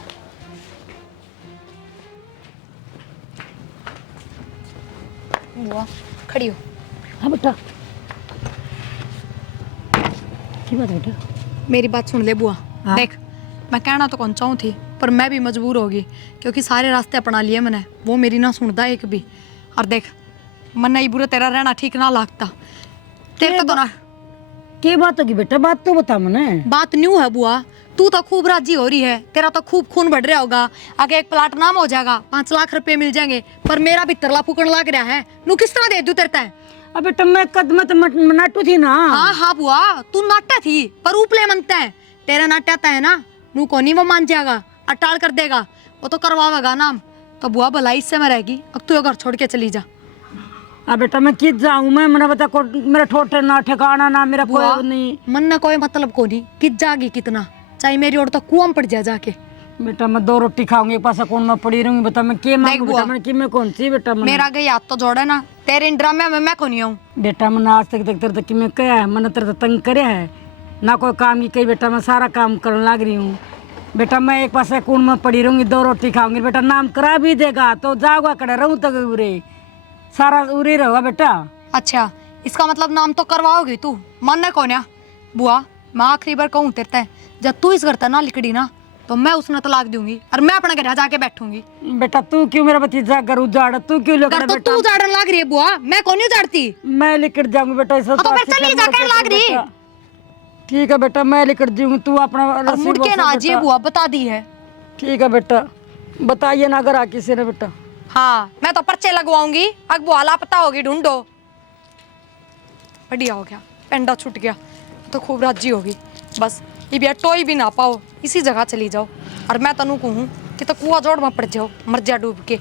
बुआ खड़ी हो। हाँ बेटा की बात बेटा? मेरी बात सुन ले बुआ। देख मैं कहना तो कौन चाहूँ थी पर मैं भी मजबूर होगी क्योंकि सारे रास्ते अपना लिए मैंने, वो मेरी ना सुनता एक भी। और देख मन नहीं बुरा तेरा रहना ठीक ना लगता देखता तो ना। क्या बात होगी बेटा, बात तो बता मने। बात न्यू है बुआ, तू तो खूब राजी हो रही है, तेरा तो खूब खून बढ़ रहा होगा, आगे एक प्लाट नाम हो जाएगा 5 लाख रुपए मिल जाएंगे, पर मेरा भी तरला फूकन लग रहा है। नू किस तरह दे दूं तेरे? अब बेटा मैं कदम तो नाटू थी ना। हाँ हाँ बुआ तू नाट्या थी पर ऊपले मनता है, तेरा नाट्याता है ना नू को नहीं वो मान जाएगा अटाल कर देगा, वो तो करवावेगा नाम। तो बुआ भलाई इससे में रहेगी, अब तू घर छोड़ के चली जा। अब बेटा मैं किस जाऊं मैं, मैंने बता को मेरा ठोठे ना ठिकाना ना मेरा बुआ कोई नहीं। मन ना कोई मतलब को नहीं कित जागी कितना, चाहे मेरी और तो कुआं पड़ जा जाके। बेटा मैं 2 रोटी खाऊंगी एक पासा कौन में पड़ी रहूंगी, बता मैं के मांगू बुआ, बेटा मैं कि मैं कौन सी बेटा मेरा गई हाथ तो जोड़े ना, तेरे इन ड्रामे में मैं को नहीं आऊं। बेटा मैंने आज तक तेरे तक कि मैं क्या है, मैंने तेरे तंग करे है ना कोई काम की कही। बेटा मैं सारा काम करने लग रही हूँ बेटा, मैं एक पासे कौन में पड़ी रहूंगी 2 रोटी खाऊंगी बेटा, नाम करा भी देगा तो जाऊंगा कड़े रहूं तक उरे सारा उरे रहोगा बेटा। अच्छा इसका मतलब नाम तो करवाओगी तू, मानना कौन है? बुआ मैं आखिरी बार कहूँ तेरे, जब तू इस घर तक ना लिकड़ी ना तो मैं उसने तलाक दूंगी और मैं अपने घर जाके बैठूंगी। बेटा तू क्यों मेरा भतीजा घर उजाड़, तू क्यों घर तो तू उजाड़न लग रही है बुआ, मैं कौन उजाड़ती? मैं लिकट जाऊंगी बेटा इस तो फिर चली जाकर लग रही। ठीक है बेटा मैं लिकट जाऊंगी, तू अपना और मुड़ के ना आजिए बुआ, बता दी है। ठीक है बेटा बताइए ना अगर आ किसी ने बेटा। हाँ मैं तो पर्चे लगवाऊंगी, अब बुआ लापता होगी ढूंढो। बढ़िया हो गया, पेंडा छूट गया तो खूब राजी होगी। बस ये भी टोई भी ना पाओ, इसी जगह चली जाओ और मैं तनु कहूँ कि तो कुआ जोड़ में पड़ जाओ, मर जा डूब के।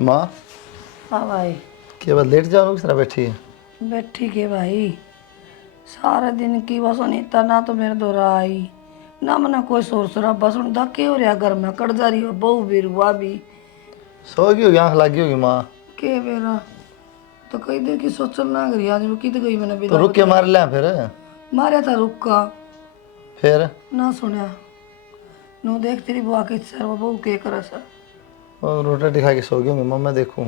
माँ हाँ भाई क्या बात लेट जाओ किस तरह बैठी है? बैठी के भाई सारे दिन की बस अनीता ना तो मेरे दौरा आई ना मना कोई शोर शराबा सुनता के हो रहा घर में कट जा रही हो बहू भी रुआ भी सोगी होगी आँख लगी होगी माँ। के मेरा तो कही दे कि सोचल ना करी आज वो कित गई मैंने तो रुक के मार लिया फिर? मारा था रुका फिर ना सुनया नू देख तेरी बुआ की सर वो बहू के करे सा और रोटी खा के सो गई मैं मैं देखूँ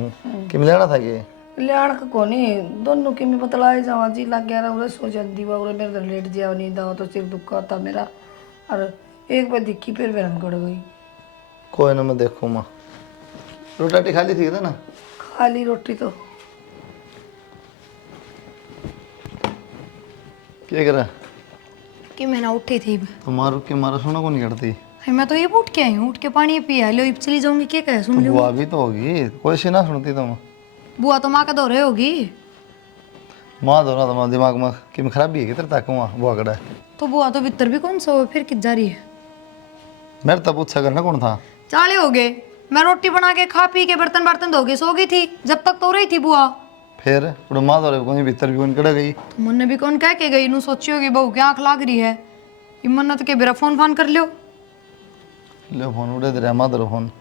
कि मिलाना था कि लियाण का कोनी दोनों की मैं बतलाए जावा जी लग गया उरे सो जाती हुआ उरे मेरे तो लेट जाओ नींद आओ तो सिर दुखा था मेरा और एक बार दिखी फिर बेरन कड़ गई। कोई ना मैं देखूँ माँ रोटी खा ली थी ना खा ली रोटी तो क्या करा कि मैं ना उठी थी तो मारू के मारा सोना को नहीं करती है, मैं तो ये उठ के आई हूँ, उठ के पानी पिया लो, चली जाऊंगी क्या कहे सुन तो लो। बुआ भी तो होगी कोई सी ना सुनती तुम बुआ तो माँ का दो रहे होगी, माँ दो ना तुम्हारे दिमाग में कि मैं खराबी है कि तेरे तक वहाँ बुआ कड़ा है तो बुआ तो भीतर भी कौन सा हो, फिर किस जा रही है। मेरे तब पूछा करना कौन था चाले हो गए, मैं रोटी बना के खा पी के बर्तन बर्तन धो के सो गई थी, जब तक तो रही थी बुआ। फिर उड़ो माँ दो कहीं भीतर भी कौन कड़ा गई तो मुन्ने भी कौन कह के गई, नू सोची होगी बहू की आँख लाग रही है, ये मन्नत के बेरा फोन फान कर लियो। ले फोन उड़े दे रहा माँ दो फोन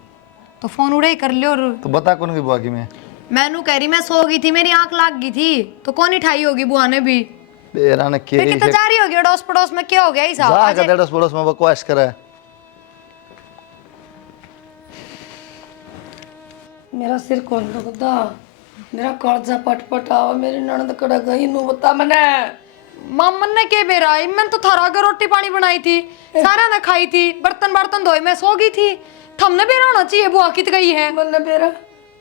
तो फोन उड़े ही कर लियो। और तो बता कौन की बुआ की मैं नू कह रही मैं सो गई थी, मेरी आँख लाग गई थी, तो कौन उठाई होगी बुआ ने भी। बेरा ने फिर केरी कितना जा रही होगी अड़ोस पड़ोस में, क्या हो गया ऐसा। जा का डेढ़ पड़ोस में बकवास करे मेरा सिर कौन दुखता मेरा कर्जा पटपट आवा मेरी ननद कड़ गई नू बता मने मामन ने के बेरा मैं तो थारा के रोटी पानी बनाई थी, सारा ने खाई थी, बर्तन बर्तन धोए, मैं सो गई थी, थमने बेरा होना चाहिए बुआ कित गई है। मने बेरा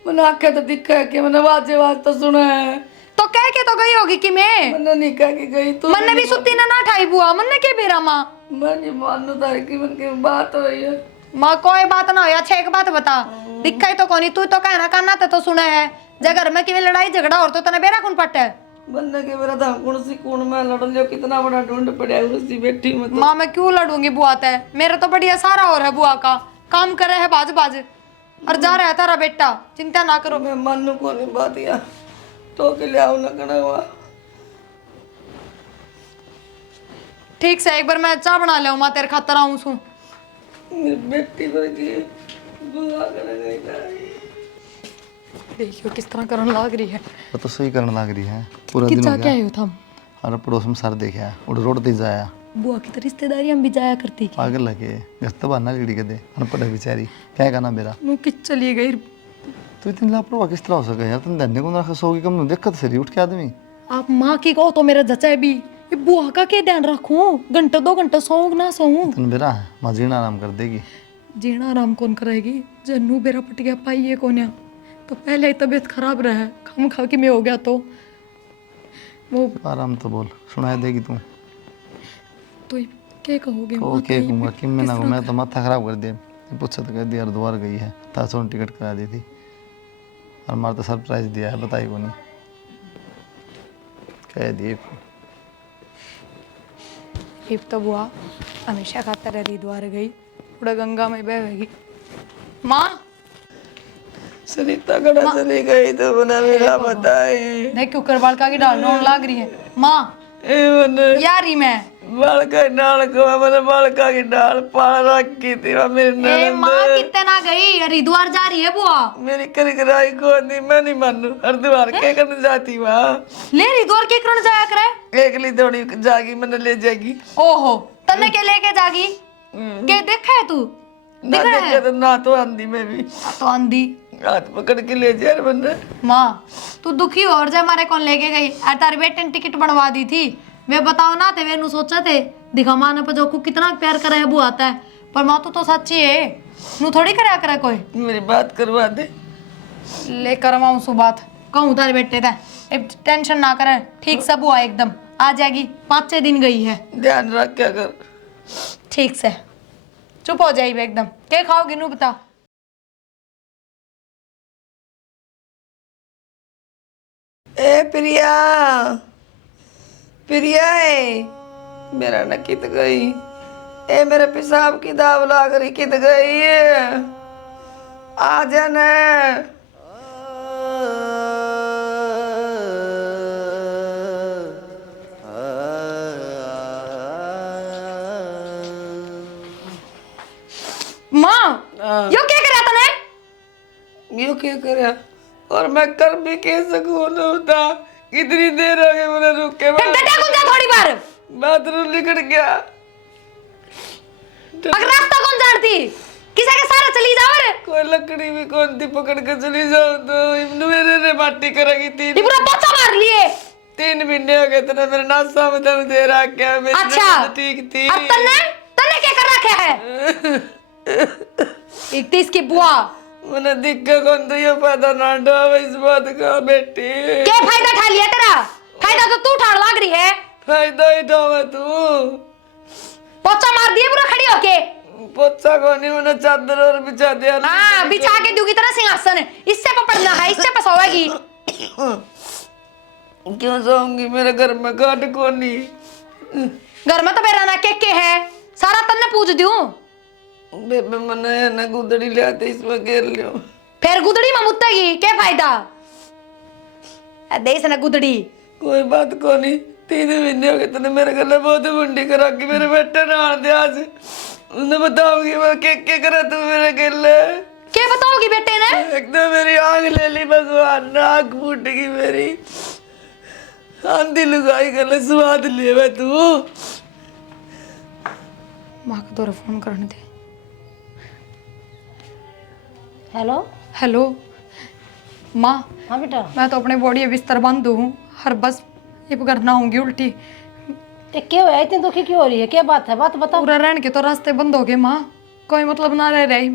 मने आखे तो दिखा है कि मने वाजे वाज तो सुना है तो कह के तो गई होगी कि मैं मने नहीं कह के गई तू मन ने भी सुती ना ठाई बुआ, मन ने के बेरा माँ मैं नहीं मानू तारी की मन की बात हो रही है माँ कोई बात ना हो, अच्छा एक बात बता, दिखाई तो कोनी, तू तो कहना करना तो सुने है, जगर में किਵੇਂ लड़ाई झगड़ा और तो तने बेरा कौन पट है। बनने के मेरा था कौन सी कौन मैं लड़ लियो कितना बड़ा ढूंढ पड़ा है उसी बेटी में तो माँ मैं क्यों लड़ूंगी बुआ ते, मेरा तो बढ़िया सारा हो रहा है बुआ का, काम करे है बाज बाज और जा रहा है तारा बेटा, चिंता ना करो। मैं मानू को नहीं बात या तो के लिए आऊ ना कना हुआ ठीक से एक बार मैं चाय बना ले माँ तेरे खातर आऊँ सू। मेरी बेटी पर की बुआ कर गई ना देखियो किस तरह करने लग रही है, वो तो सही करने लग रही है पूरा कि दिन हो जा क्या गया है थम और पड़ोस में सर देखा उड़ रोड ते जाया बुआ की तो रिश्तेदारी हम भी जाया करती की, पागल लगे घर तो बहाना लिड़ी के दे अनपढ़ है बेचारी क्या कहना मेरा मुँह किस चली गई। तू इतनी लापरवाह किस तरह हो सके यार तुम धन्य को रखा सोगी कम दिक्कत से उठ के आदमी आप माँ की कहो तो मेरा जचा है भी, ये बुआ का क्या ध्यान रखूं, घंटा 2 घंटा सोऊं ना सोऊं। तुम बेरा है माँ जीना आराम कर देगी जीना आराम कौन कराएगी, जन्नू बेरा पट गया पाइए कोन्या, तो पहले ही तबीयत खराब रहा है, खाम खा के मैं हो गया तो वो आराम तो बोल सुनाई देगी तू तो क्या कहोगे ओ माँ, के कहीं कहूँगा पे कि मैं किस ना तरह मैं तो माथा खराब कर दिया पूछा तो कह दिया हरिद्वार गई है तासों ने टिकट करा दी थी और हमारा तो सरप्राइज दिया है बताई को नहीं कह दिए हिप तो बुआ हमेशा खातर हरिद्वार गई, पूरा गंगा में बहेगी। माँ सरिता कड़ा चली गई तो बना मेरा बताए देख क्यों कर बालका की डाल रोन लाग रही है माँ, ए मने यारी मैं बालका डाल को मैंने बालका की डाल पाल रखी थी वह मेरी ए ननद माँ कितने ना गई, हरिद्वार जा रही है बुआ। मेरी कर कराई को नहीं मैं नहीं मानू हरिद्वार के करने जाती वहाँ ले हरिद्वार के करण जाया करे, एक ली थोड़ी जागी मैंने ले जाएगी ओहो तन्ने के लेके जागी के देखा है तू, ना देखे तो ना तो आंधी में भी तो आंधी हाथ पकड़ के ले जा रहे मैंने माँ तू दुखी हो और जा हमारे कौन लेके गई, अरे तारी बेटे ने टिकट बनवा दी थी, वे बताओ ना थे वे नु सोचा थे दिखा माँ ने जो को कितना प्यार करे है वो आता है, पर माँ तो सच्ची है नू थोड़ी करया करे कोई। मेरी बात करवा दे ले करवाऊं सु बात कहूँ तारे बेटे थे, अब टेंशन ना करे, ठीक सब हुआ एकदम आ जाएगी, 5-6 दिन गई है, ध्यान रख क्या कर ठीक से चुप हो जाइए एकदम। क्या खाओगी नू बता। ए प्रिया प्रिया है मेरा न कित गई ए मेरे पेशाब की दाव लाग रही कित गई है आ जाना माँ यो क्या कर तने, यो क्या करे और मैं कर भी के सकूं होता कितनी देर हो गई मैंने रुक के डटा कौन जा थोड़ी बार बाथरूम निकल गया अगर रास्ता कौन जानती किसा के सारा चली जावर कोई लकड़ी भी कौन थी पकड़ के चली जाओ तो मेरे रे माटी करेगी ये पूरा पोछा मार लिए 3 महीने हो गए तेने मेरे नासा में दम दे रहा क्या मेरी अच्छा नजर ठीक थी अब तन्ने क्या कर रखा है एक तीस की बुआ मैंने दिक्कत कौन तो ये फायदा ना उठाओ इस बात का बेटी क्या फायदा उठा लिया तेरा फायदा तो तू उठाने लग रही है फायदा ही उठावे तू पोछा मार दिए पूरा खड़ी होके पोछा कोनी मैंने चादर और बिछा दिया हाँ बिछा के दूंगी तरह सिंहासन इससे पकड़ना है इससे पसोएगी क्यों जाऊंगी मेरे घर में काट कोनी घर में तो मेरा ना के है सारा तन्ने पूछ दूं बेबे मने ना गुदड़ी ले आते इसमें घेर लियो फिर गुदड़ी में मुत्तेगी क्या फायदा देश ना गुदड़ी कोई बात कोनी 3 महीने हो गए तूने मेरे गले बहुत मुंडी करा के मेरे बेटे ने आन दिया आज उन्हें बताऊंगी मैं क्या करा तू मेरे गले क्या बताओगी बेटे ने एकदम मेरी आंख ले ली भगवान नाक फूट गई मेरी आंधी लुगाई गले स्वाद ले वे तू माँ को दोबारा फोन करने दे हेलो हेलो माँ हाँ बेटा मैं तो अपने बॉडी बिस्तर बंद हूँ हर बस ये करना होंगी उल्टी ये क्यों है इतनी दुखी क्यों हो रही है क्या बात है बात बताओ पूरा रहने के तो रास्ते बंद हो गए माँ कोई मतलब ना रह रही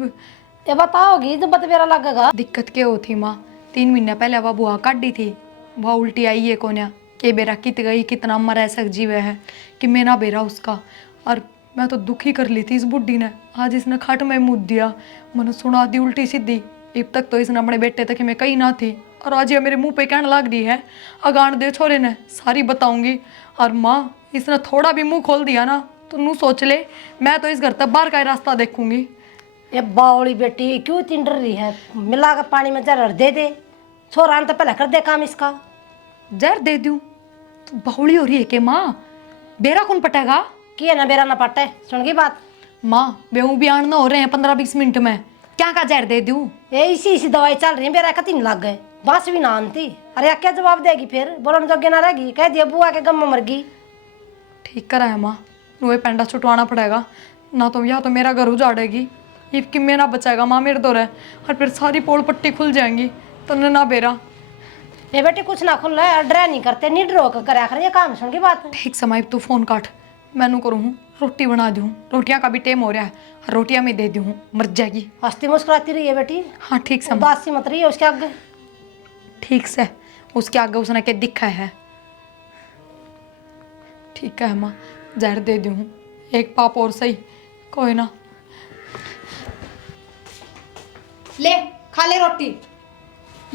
ये बताओगी तो बत मेरा लगेगा दिक्कत क्या होती माँ 3 महीने पहले वह बुआ काटी थी वह उल्टी आई है कोन्या के बेरा कित गई कितना मर सक जीवे है कि मेरा बेरा उसका और मैं तो दुखी कर ली थी इस बुढ़ी ने आज इसने खाट में मुँह दिया मैंने सुना दी उल्टी सीधी अब तक तो इसने अपने बेटे तक मैं कहीं ना थी और आज ये मेरे मुंह पे कहने लग रही है अगान दे छोरे ने सारी बताऊंगी और माँ इसने थोड़ा भी मुंह खोल दिया ना तो नू सोच ले मैं तो इस घर तक बाहर का ही रास्ता देखूंगी ये बावली बेटी क्यों चिंड रही है मिला कर पानी में जरा दे दे छोरा ने तो पहले कर दे काम इसका जहर दे दूं तो बहुड़ी हो रही है कि माँ बेरा कौन पटेगा किए ना बेरा ना पटे सुन की बात माँ बेहू भी आना हो रहे हैं 15-20 मिनट में क्या का जहर दे दूं ये इसी दवाई चल रही है बेरा कति नहीं लग गए बस भी ना आनती अरे क्या जवाब देगी फिर बोलन जोगे ना रहेगी कह दिया बुआ के गम में मर गई ठीक करा है माँ नुए पेंडा छुटवाना पड़ेगा ना तो या तो मेरा घर उजाड़ेगी ये कि मेरा बचाएगा माँ मेरे दो रहे और फिर सारी पोल पट्टी खुल जाएंगी तो ना बेरा ये बेटी कुछ ना खुल रहा है डरा नहीं करते नहीं डरो कर ये काम सुन की बात ठीक समय तू फोन काट मैनू करूँ रोटी बना दूँ रोटियां का भी टाइम हो रहा है रोटियां में दे दूँ मर जाएगी हंसती मुस्कुराती रही है बेटी हाँ ठीक समय उदासी मत रही है उसके आगे ठीक से उसके आगे उसने क्या दिखा है ठीक है माँ जहर दे दूँ एक पाप और सही कोई ना ले खा ले रोटी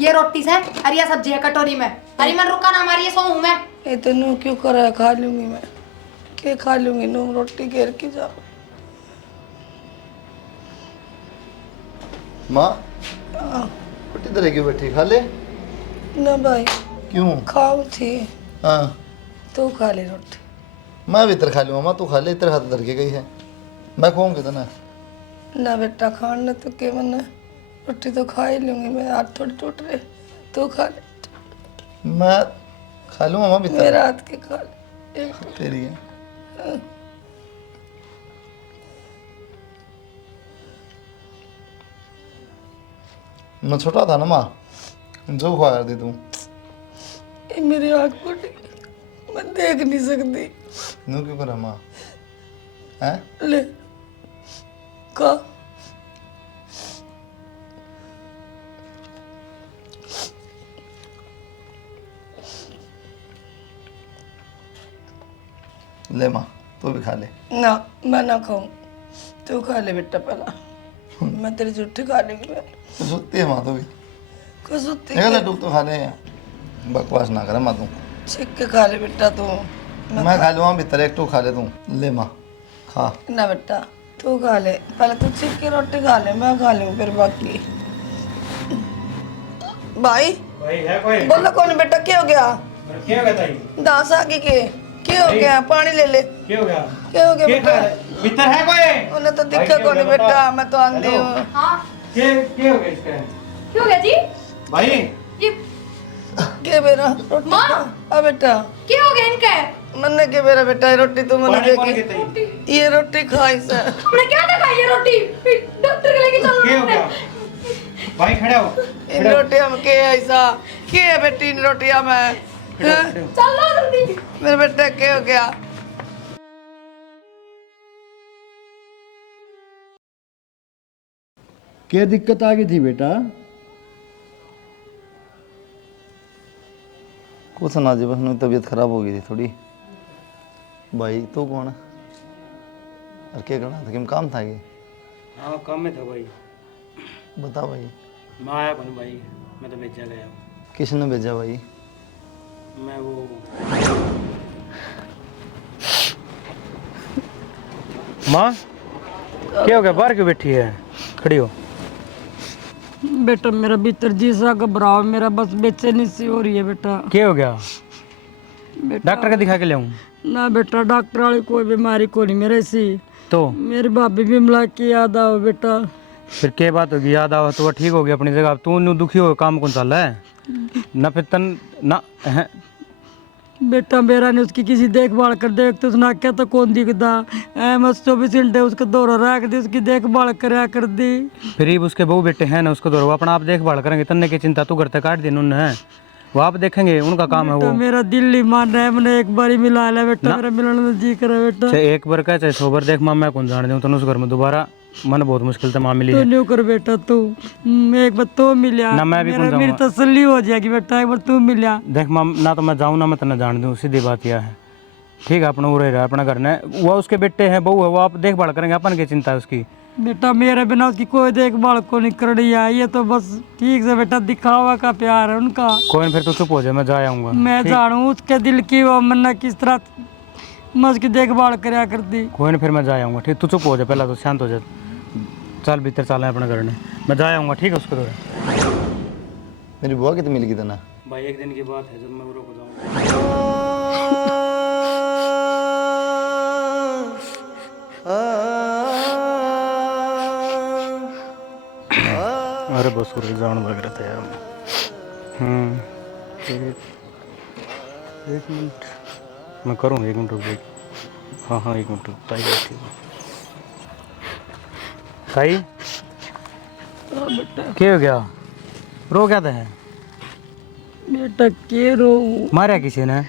ये रोटी से हरिया सब्जी है कटोरी में हरी मन रुका ना हमारी सो हूँ मैं ये तो नू क्यों कर है खा लूंगी मैं के खा लूंगी नू रोटी घेर के जाओ माँ रोटी तरह क्यों बैठी खा ले ना भाई क्यों खाओ थी हाँ तू खा ले रोटी मैं भी इधर खा लूँगा माँ तू खा ले इधर हाथ धर के गई है मैं खाऊंगी तो ना ना बेटा खाना तो के मैंने रोटी तो खा ही लूंगी मैं हाथ थोड़ी टूट रहे तू खा ले मैं खा लूँगा माँ भी मेरा हाथ के खा ले एक तेरी है मैं छोटा था ना माँ जो खुआ कर दी तू ये मेरी आँख फूट गई मैं देख नहीं सकती नू क्यों करा माँ हैं ले का ले माँ तू भी खा ले ना मैं ना खाऊं तू खा ले बेटा पहला मैं तेरी झूठी खा लेंगी मैं तो सुत्ती है माँ तू भी कुछ होती निकल टूक तो खा ले बकवास ना करे माँ तू छिक के खा ले बेटा तू मैं खा लूँगा भीतर एक टू खा ले तू ले माँ खा ना बेटा तू खा ले पहले तू छिक के रोटी खा ले मैं खा लूँ फिर बाकी भाई है कोई बोलो कौन बेटा क्या हो गया क्या हो गया ताई दास आगे के क्या हो गया पानी ले ले क्या हो गया क्या हो गया क्या बेटा भीतर है कोई उन्हें तो दिक्कत कौन बेटा मैं तो आंधी हूँ क्या हो गया इसका क्यों गया जी भाई ये क्या मेरा रोटी माँ? खा। आ बेटा क्या हो गया इनका मैंने के मेरा बेटा रोटी तो मैंने पानी कौन देखी कहता है? ये रोटी खाई से मैं क्या दिखाई ये रोटी डॉक्टर के लेके चलो क्या हो गया भाई खड़ा हो इन रोटियां में के ऐसा के है बेटी इन रोटियां में हैं? चलो जल्दी मेरे बेटे के हो गया क्या दिक्कत आ गई थी बेटा? कुछ ना जी, बस मेरी तबीयत खराब हो गई थी थोड़ी। भाई तू कौन है और क्या करना था, किम काम था ये? हाँ काम में था भाई। बता भाई। मैं आया कौन भाई, मैं तो भेजा गया हूँ। किसने भेजा भाई? मैं वो माँ क्या हो गया, बाहर क्यों बैठी है, खड़ी हो। बेटा मेरा भीतर जी सा घबराव, मेरा बस बेचैनी सी हो रही है बेटा। क्या हो गया, बेटा डॉक्टर का दिखा के ले आऊँ? ना बेटा डॉक्टर वाली कोई बीमारी को नहीं मेरे सी। तो मेरी भाभी बिमला की याद आओ बेटा। फिर क्या बात होगी, याद आवा तो वो ठीक हो गया अपनी जगह। तू न्यू दुखी हो, काम कौन चल रहा है ना, फिर तन ना है। बेटा मेरा ने उसकी किसी देखभाल कर दे तो उसने क्या तो कौन दिखता है, मैं 24 घंटे उसको दौरा रख दी, उसकी देखभाल कराया कर दी। फिर उसके बहू बेटे हैं ना, उसको दौरा अपना आप देखभाल करेंगे, तन्ने की चिंता तू घर तक काट दी उन्होंने है, वो आप देखेंगे, उनका काम है तो वो। मेरा दिल नहीं मान रहा है, मैंने एक बार ही मिला लिया बेटा, मेरा मिलने में जी करे बेटा। चाहे एक बार का चाहे 100 बार देख, माँ मैं कौन जान दूँ, तो उस घर में दोबारा मन बहुत मुश्किल से माँ मिली तू है। न्यू कर बेटा, तू एक बार तो मिला ना मैं भी कौन मेरी जाऊंगा। तसल्ली हो जाएगी बेटा, एक बार तू मिला। देख माँ, ना तो मैं जाऊँ ना मैं तन्ने जान दूँ, सीधी बात यह है। ठीक है, अपना वो रह रहा है अपना घर ने, वो उसके बेटे हैं, बहू है, वो आप देखभाल करेंगे, अपन की चिंता है उसकी। बेटा मेरे बिना उसकी कोई देखभाल को नहीं कर रही है, ये तो बस ठीक से बेटा दिखावा का प्यार है उनका। कोई नहीं, फिर तो चुप हो जाए, मैं जा आऊँगा। मैं जानू उसके दिल की वो मन्ना किस तरह मैं उसकी देखभाल कराया करती। कोई नहीं, फिर मैं जा आऊँगा। ठीक, तू चुप हो जाए, पहला तो शांत हो जाए, चल भीतर चल अपने घर ने, मैं जा आऊँगा। ठीक है, उसको तो मेरी बुआ कितनी मिल गई था ना भाई, एक दिन की बात है, जब मैं उरो को जाऊँगा। अरे बस उरे जान लग रहा था यार। एक मिनट मैं करूँ, 1 मिनट रुक जाइए। हाँ हाँ 1 मिनट, ताई बैठी है। ताई क्या हो गया, रो क्या था है? बेटा के रो मारा किसी ने?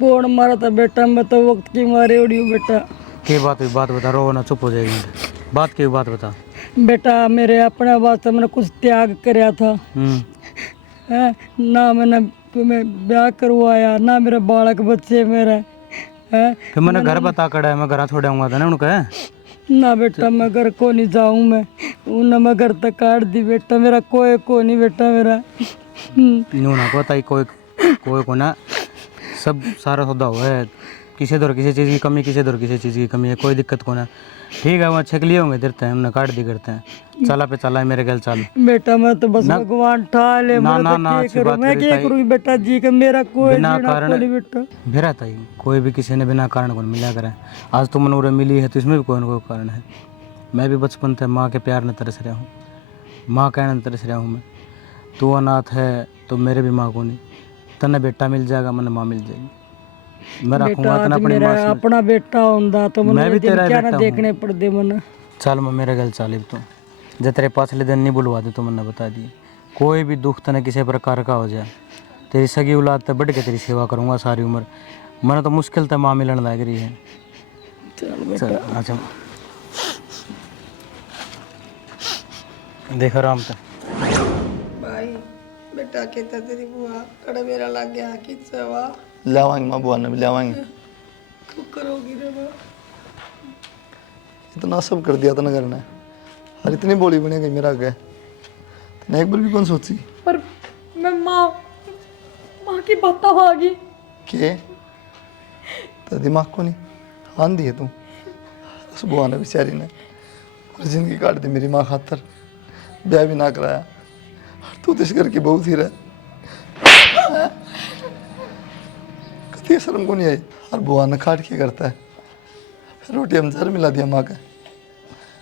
कौन मारा था बेटा, मैं तो वक्त की मारे उड़ी हूँ बेटा। क्या बात हुई, बात बता, रो ना, चुप हो जाएगी। बात की बात बता। बेटा मेरे अपने वास्ते मैंने कुछ त्याग कराया था है? ना मैंने तुम्हें ब्याह करवाया, ना मेरे बालक बच्चे मेरे है। फिर मैंने घर बता कड़ा है, मैं घर छोड़ आऊँगा था ना उनका। ना बेटा मैं घर को नहीं जाऊँ, मैं उन्हें मैं घर तक काट दी बेटा, मेरा कोई को नहीं बेटा मेरा। न्यू ना को ताई, कोई कोई को ना, सब सारा सौदा हुआ है, किसी दौर किसी चीज़ की कमी, किसी दौर किसी चीज़ की कमी है, कोई दिक्कत को ना। ठीक है, वो अच्छे के लिए होंगे, देते हैं हमने, काट दी करते हैं। चला पे चला है मेरे गल, चल बेटा मैं तो बस भगवान ठा ले, ना मैं ना तो ना, क्या अच्छी करूं, बात मैं करी क्या ताई। करूँ बेटा जी का, मेरा कोई बिना जीना कारण को नहीं बेटा। मेरा ताई, कोई भी किसी ने बिना कारण को मिला करे। आज तो मनोरे मिली है, तो इसमें भी कोई ना कोई कारण है। मैं भी बचपन से माँ के प्यार न तरस रहा हूँ, माँ कहने न तरस रहा हूँ मैं। तू अनाथ है तो मेरे भी माँ को नहीं, तन्ने बेटा मिल जाएगा, मैंने माँ मिल जाएगी। मैं बेटा रखूँगा आज तन्ने अपनी मेरा माँ से। अपना बेटा होंदा तो मैं मैंने भी दिन तेरा क्या ना बेटा हूँ। देखने पड़ते मन। चल मैं मेरे गल चाली तू, जब तेरे पाछले दिन नहीं बुलवा दे तो मैंने बता दी, कोई भी दुख तने किसी प्रकार का हो जाए, तेरी सगी औलाद तक बढ़ के तेरी सेवा करूँगा सारी उम्र। मैंने तो मुश्किल तक माँ मिलन लग रही है। चल अच्छा देख आराम से। भाई बेटा कहता तेरी बुआ कड़ा मेरा लग गया किससे हुआ लावाएंगे माँ, बुआ ने भी लावाएंगे। तू करोगी रे माँ? इतना सब कर दिया था ना घर ने, और इतनी बोली बने गई मेरा आगे, तूने एक बार भी कौन सोची पर मैं माँ की बात आ गई। के तो दिमाग को नहीं आंधी है तू। उस बुआ ने बेचारी ने पूरी जिंदगी काट दी मेरी माँ खातर, ब्याह भी ना कराया, और तू तो इस घर की बहू थी रह, कभी शर्म को नहीं आई। और बुआ ने काट के करता है, फिर रोटी हम जहर मिला दिया माँ का।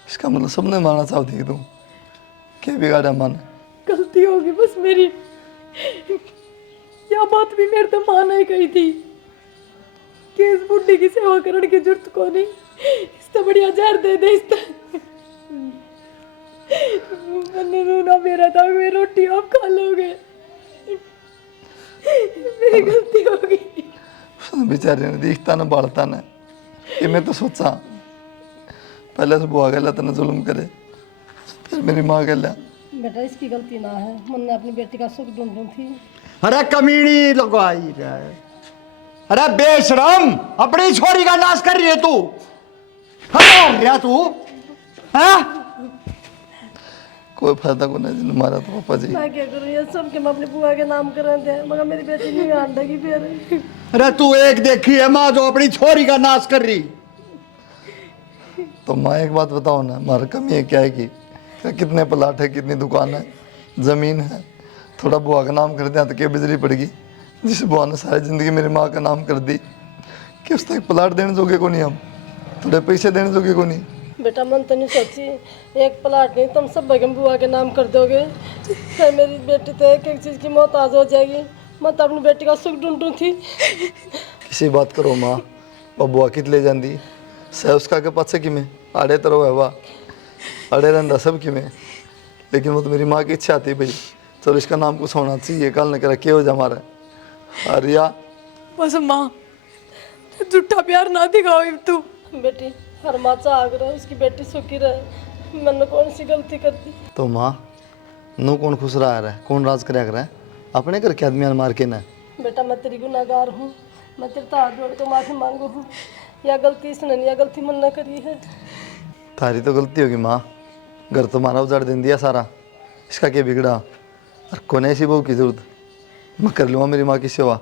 इसका मतलब सबने मारना चाहती है तू, क्या बिगाड़ा माँ ने? गलती होगी बस मेरी, यह बात भी मेरे तो माँ नहीं कही थी। कि इस बुढ़ी की सेवा करने की जरूरत को नहीं, इससे बढ़िया जहर दे दे। इससे मैंने रोना मेरा था, मेरी रोटी आप खा लोगे, मेरी गलती हो गई। बेचारे ने दिखता ना बाढ़ता ना, ये मैं तो सोचा पहले से बुआ गया तेने जुल्म करे, फिर मेरी माँ गया। बेटा इसकी गलती ना है, मन ने अपनी बेटी का सुख ढूंढ थी। अरे कमीनी लगवाई है, अरे बेशरम, अपनी छोरी का नाश कर रही है तू, हमारा तू हाँ? कोई फायदा को नहीं मारा तो पापा जी। मैं क्या करूँ, ये सब के मैं अपनी बुआ के नाम कर दे, मगर मेरी बेटी नहीं आन लगी फिर। अरे तू एक देखी है माँ जो अपनी छोरी का नाश कर रही। तो माँ एक बात बताओ ना, हमारा कमी है क्या है कि कितने प्लाट है, कितनी दुकान है, जमीन है, थोड़ा बुआ का नाम कर दिया तो क्या बिजली पड़ेगी। जिस बुआ ने सारी जिंदगी मेरी माँ का नाम कर दी कि उस तक प्लाट देने जोगे को नहीं, हम थोड़े पैसे देने जोगे को नहीं। बेटा मन तो नहीं सोची, एक प्लाट नहीं तुम सब भगम बुआ के नाम कर दोगे, फिर मेरी बेटी तो एक एक चीज़ की मोहताज हो जाएगी। मैं तो अपनी बेटी का सुख ढूंढूं थी। किसी बात करो माँ, और बुआ कित ले जाती सह उसका के पास कि मैं आड़े तरह है वाह, अड़े रहता सब कि मैं, लेकिन वो तो मेरी माँ की इच्छा थी भाई चलो इसका नाम कुछ होना चाहिए, कल न करा क्या हो जा हमारा। अरिया बस माँ झूठा प्यार ना दिखाओ तू। बेटी हर माँ चाह रहा उसकी बेटी सुखी रहे, मैंने कौन सी गलती कर दी। तो माँ नू कौन खुश रहा है, कौन राज कराया कर, अपने घर के आदमी मार के ना। बेटा मैं तेरी गुनाहगार हूँ, मैं तेरे तो हाथ जोड़ के माफ़ी मांगू हूँ, या गलती इसने नहीं, या गलती मन न करी है। थारी तो गलती होगी माँ, घर तुम्हारा उजाड़ दे दिया सारा, इसका क्या बिगड़ा, और कौन ऐसी बहू की जरूरत, मैं कर लूँगा मेरी माँ की सेवा,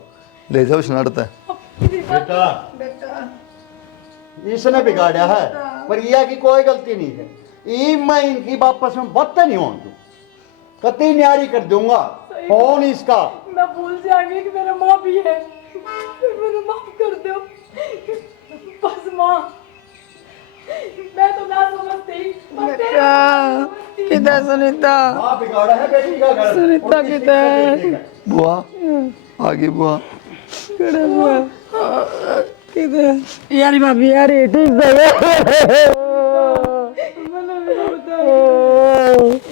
ले जाओ स्नाड़ता है। बेटा इसने बिगाड़ा है, पर यह की कोई गलती नहीं है। ई मैं इनकी वापस में बत्ता नहीं हूँ, कति न्यारी कर दूंगा फोन इसका। मैं भूल जाऊंगी कि मेरा माँ भी है, मुझे माफ कर दो बस माँ, मैं तो ना समझती। किधर सुनीता, माँ बिगाड़ा है बेटी का घर। सुनीता किधर, बुआ आगे बुआ, किधर यारी भाभी यारी ठीक है।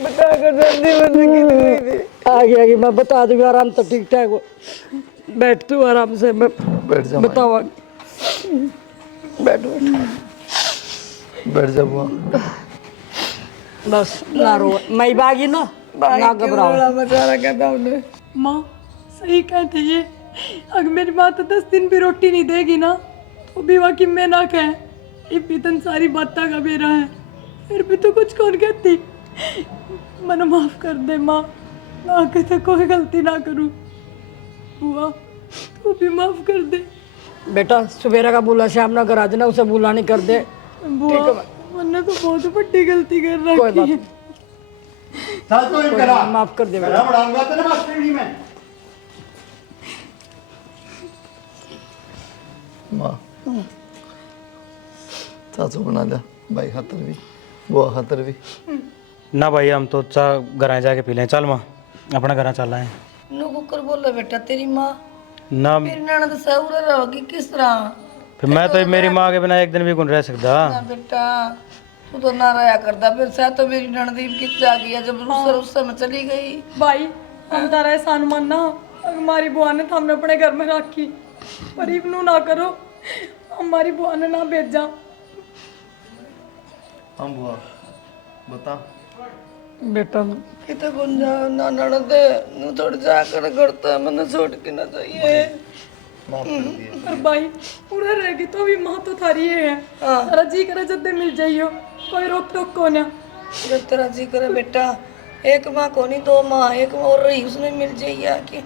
बता कर जल्दी मुझे कितनी थी। आगे मैं बता दूंगी आराम से, ठीक ठाक हो, बैठ तू आराम से, मैं बैठ जा, बताओ। बैठ बैठ जा बुआ। बस ना रो, मैं बागी ना घबराओ। बेचारा कहता उन्हें। माँ सही कहते ये, अगर मेरी माँ तो 10 दिन भी रोटी नहीं देगी ना, तो भी वाकई मैं ना कहे ये पीतन सारी बातें का बेरा है, फिर भी तो कुछ कौन कहती। मन माफ कर दे माँ, ना कहते कोई गलती ना करूँ। बुआ तू भी माफ कर दे। बेटा सवेरा का बोला शाम ना करा देना, उसे बुला नहीं कर दे। बुआ मैंने तो बहुत बड़ी गलती कर कोई बात रखी है। चल तो इन करा, माफ कर दे बेटा। करा बढ़ाऊंगा तेरे मास्टरी में। माँ चाचू बना लिया, भाई खातर भी बुआ खातर भी। ना भाई हम तो चाह घर जाके पी लें, चल माँ अपना घर चल रहे हैं। नु कुकर बोला बेटा तेरी माँ ना मेरी ननद सहूर रहोगी किस तरह। फिर मैं तो मेरी माँ के बिना एक दिन भी कौन रह सकता। ना बेटा तू तो ना रहा करता, फिर सह तो मेरी ननद किस जा गई है, जब उस समय चली गई। भाई हम तारा एहसान मानना, अगर हमारी बुआ ने तो हमने अपने घर में रखी, पर इबनू ना करो, हमारी बुआ ने ना भेजा। हम बुआ बता बेटा कितने कौन जा ना ननद नु थोड़ी जाकर करता मैंने छोड़ के ना चाहिए। माफ कर दिए। पर भाई पूरा रहेगी तो भी माँ तो थारी है, तारा जी करे जब मिल जाइयो, कोई रोक टोक को ना। जब तेरा जी करे बेटा, एक माँ को नहीं 2 माँ, एक माँ और रही उसने मिल जाइए आके।